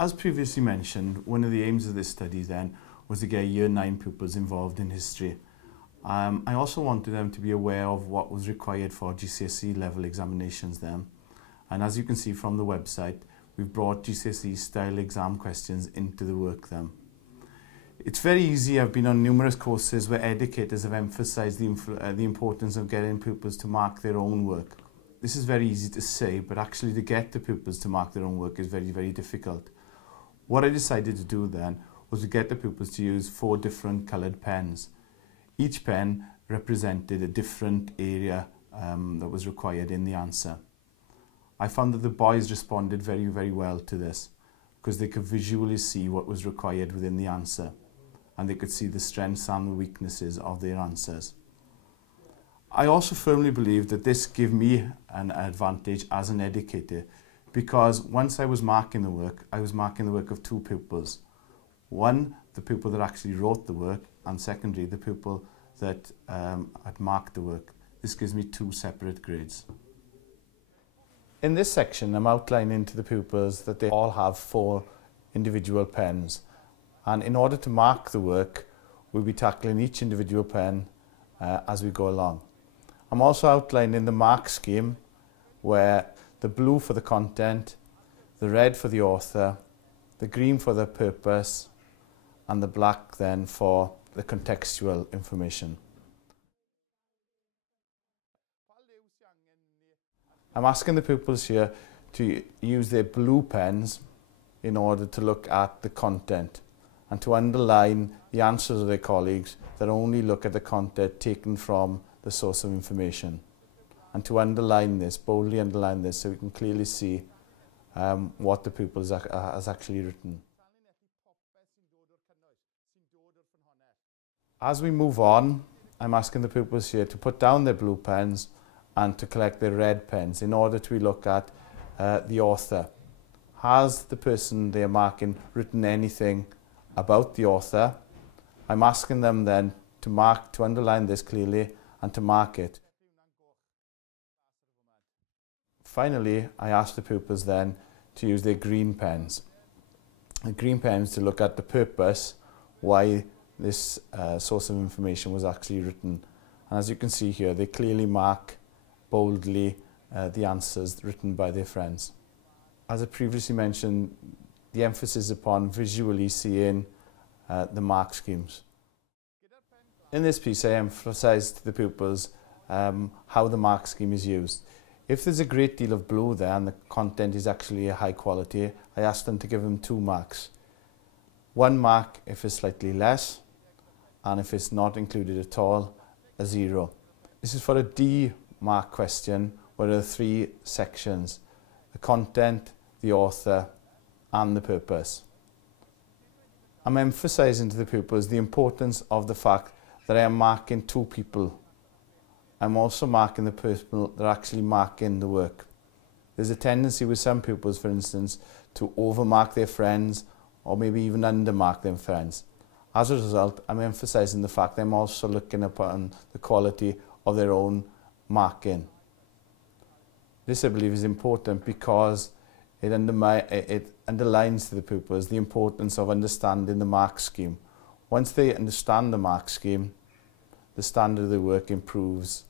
As previously mentioned, one of the aims of this study then was to get Year 9 pupils involved in history. I also wanted them to be aware of what was required for GCSE level examinations then. And as you can see from the website, we've brought GCSE style exam questions into the work then. It's very easy. I've been on numerous courses where educators have emphasised the importance of getting pupils to mark their own work. This is very easy to say, but actually to get the pupils to mark their own work is very, very difficult. What I decided to do then was to get the pupils to use 4 different coloured pens. Each pen represented a different area that was required in the answer. I found that the boys responded very, very well to this because they could visually see what was required within the answer, and they could see the strengths and the weaknesses of their answers. I also firmly believe that this gave me an advantage as an educator, because once I was marking the work, I was marking the work of 2 pupils. One, the pupil that actually wrote the work, and secondly, the pupil that had marked the work. This gives me 2 separate grades. In this section, I'm outlining to the pupils that they all have 4 individual pens. And in order to mark the work, we'll be tackling each individual pen as we go along. I'm also outlining the mark scheme, where the blue for the content, the red for the author, the green for the purpose, and the black then for the contextual information. I'm asking the pupils here to use their blue pens in order to look at the content and to underline the answers of their colleagues that only look at the content taken from the source of information, and to underline this, boldly underline this, so we can clearly see what the pupil has actually written. As we move on, I'm asking the pupils here to put down their blue pens and to collect their red pens in order to look at the author. Has the person they're marking written anything about the author? I'm asking them then to underline this clearly and to mark it. Finally, I ask the pupils then to use their green pens. The green pens to look at the purpose, why this source of information was actually written. And as you can see here, they clearly mark boldly the answers written by their friends. As I previously mentioned, the emphasis upon visually seeing the mark schemes. In this piece, I emphasised to the pupils how the mark scheme is used. If there's a great deal of blue there and the content is actually a high quality, I ask them to give them 2 marks. 1 mark if it's slightly less, and if it's not included at all, a 0. This is for a D mark question where there are 3 sections: the content, the author, and the purpose. I'm emphasising to the pupils the importance of the fact that I am marking 2 people. I'm also marking the people that are actually marking the work. There's a tendency with some pupils, for instance, to overmark their friends or maybe even undermark their friends. As a result, I'm emphasising the fact that I'm also looking upon the quality of their own marking. This, I believe, is important because it underlines to the pupils the importance of understanding the mark scheme. Once they understand the mark scheme, the standard of their work improves